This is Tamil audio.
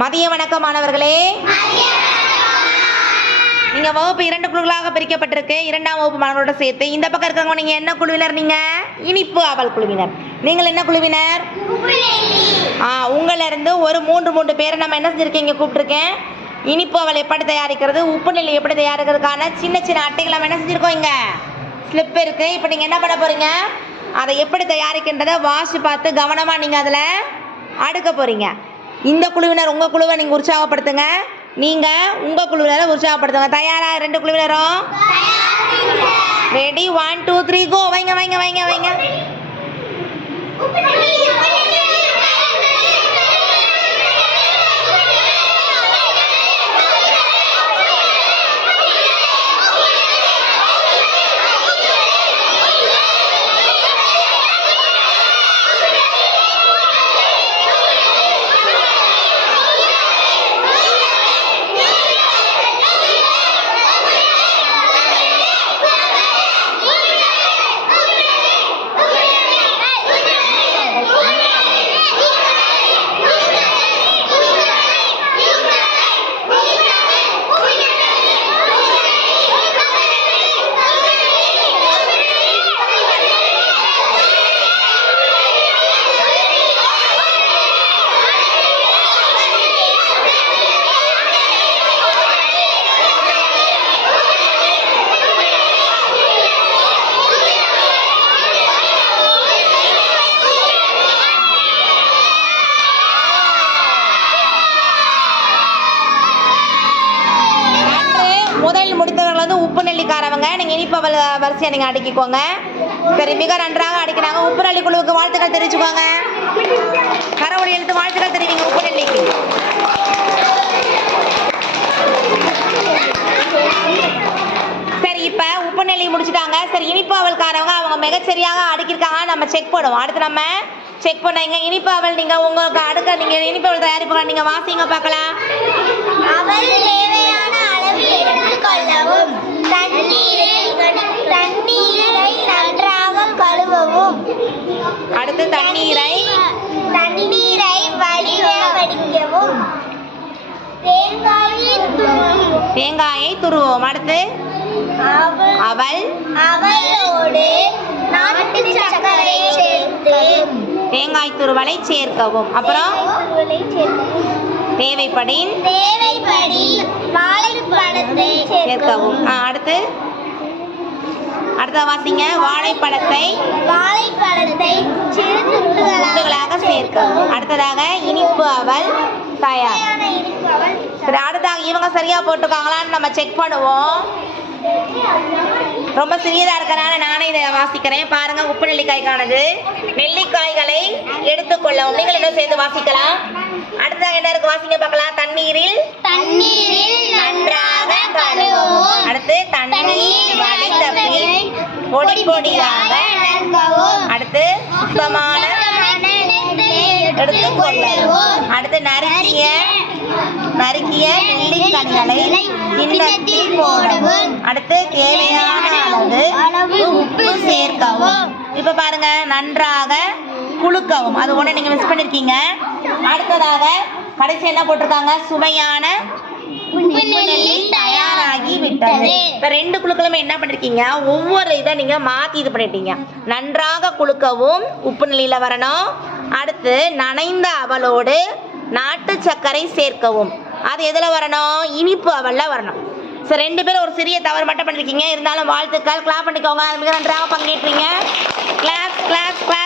மதிய வணக்கம் மாணவர்களே. நீங்க வகுப்பு 2 குழுக்களாக பிரிக்கப்பட்டிருக்கு. 2ஆம் வகுப்பு மாணவர்களோட சேர்த்து இந்த பக்கம் இருக்கவங்க நீங்க என்ன குழுவினர்? நீங்க இனிப்பு அவல் குழுவினர். நீங்கள் என்ன குழுவினர்? உங்கள இருந்து ஒரு 3 பேரை நம்ம என்ன செஞ்சிருக்கீங்க கூப்பிட்டுருக்கேன். இனிப்பு அவல் எப்படி தயாரிக்கிறது, உப்பு நெல்லி எப்படி தயாரிக்கிறதுக்கான சின்ன சின்ன அட்டைகள் நம்ம என்ன செஞ்சிருக்கோம். இங்க ஸ்லிப் இருக்கு. இப்போ நீங்க என்ன பண்ண போறீங்க, அதை எப்படி தயாரிக்கின்றதை வாசி பார்த்து கவனமா நீங்க அதுல அடுக்க போறீங்க. இந்த குழுவினர் உங்க குழுவை நீங்க உற்சாகப்படுத்துங்க, நீங்க உங்க குழுவினரை உற்சாகப்படுத்துங்க. தயாரா? 2 குழுவினரும் ரெடி? 1 2 3 கோ. வைங்க வைங்க வைங்க வைங்க. முதலில் முடித்தவர்கள் வந்து உப்பு நெல்லிக்காரவங்க. நீங்கள் இனிப்பு அவல் வரிசையை நீங்கள் அடுக்கிக்கோங்க. சரி, மிக நன்றாக அடிக்கிறாங்க. உப்பு நெல்லி குழுவுக்கு வாழ்த்துக்கள் தெரிவிச்சுக்கோங்க. கரவொலி எழுத்து வாழ்த்துக்கள் தெரிவிங்க உப்பு நெல்லிக்கு. சரி, இப்போ உப்பு நெல்லி முடிச்சுட்டாங்க. சரி, இனிப்பு அவல்காரவங்க அவங்க மிகச்சரியாக அடுக்கியிருக்காங்க. நம்ம செக் பண்ணுவோம். அடுத்து நம்ம செக் பண்ணீங்க. இனிப்பு அவல் நீங்கள் உங்களுக்கு அடுக்க நீங்கள் இனிப்பு அவல் தயாரிப்புகள் நீங்கள் வாசிங்க பார்க்கலாம். அவல் தேவையான அளவு எடுத்துக்கொள்ளவும், தண்ணீரை நன்றாக கழுவவும், அடுத்து தண்ணீரை வடிக்கவும், தேங்காயை துருவோம். அடுத்து அவலோடு நாட்டு சர்க்கரை சேர்த்து தேங்காய் துருவலை சேர்க்கவும். அப்புறம் தேவைப்படி வாழைப்பழத்தை சேர்க்கவும். அடுத்து வாசிங்க. வாழைப்பழத்தை சிறு துண்டுகளாக சேர்க்கவும். அடுத்ததாக இனிப்பு அவல் தயார். சரி, அடுத்ததாக இவங்க சரியா போட்டுருக்காங்களான்னு நம்ம செக் பண்ணுவோம். ரொம்ப சிறியதா இருக்கனால நானே இதை வாசிக்கிறேன். பாருங்க, உப்பு நெல்லிக்காய்க்கானது. நெல்லிக்காய்களை எடுத்துக்கொள்ளவும். நீங்கள் என்ன சேர்ந்து வாசிக்கலாம். அடுத்ததாக என்ன இருக்கு வாசிங்க பார்க்கலாம். தண்ணீரில் நன்றாக கழுவவும், அடுத்து தண்ணீர் வடித்த பின் பொடி பொடியாக நறுக்கவும், அடுத்து சுத்தமான எடுத்துக்கொள்ளவும், அடுத்து நறுக்கிய நெல்லிக்கனிகளை கிண்ணத்தில் போடவும், அடுத்து தேவையான அளவு உப்பு சேர்க்கவும். இப்ப பாருங்க, நன்றாக குலுக்கவும். அது ஒண்ணு நீங்க மிஸ் பண்ணிருக்கீங்க. அடுத்ததாக கடைசி என்ன போட்டிருக்காங்க, சுவையான உப்பு நெல்லி தயாராகி விட்டது. இப்ப 2 குழுக்களுமே என்ன பண்ணிருக்கீங்க, ஒவ்வொரு இதை நீங்க மாத்தி இது பண்ணிட்டீங்க. நன்றாக குலுக்கவும் உப்பு நெல்லியில வரணும். அடுத்து நனைந்த அவலோடு நாட்டு சர்க்கரை சேர்க்கவும். அது எதுல வரணும், இனிப்பு அவல்ல வரணும். ஸோ 2 பேரும் ஒரு சிறிய தவறு மட்டும் பண்ணிருக்கீங்க. இருந்தாலும் வாழ்த்துக்கள், கிளாப் பண்ணிக்கோங்க. மிக நன்றாக பங்கேற்றீங்க. Class class class.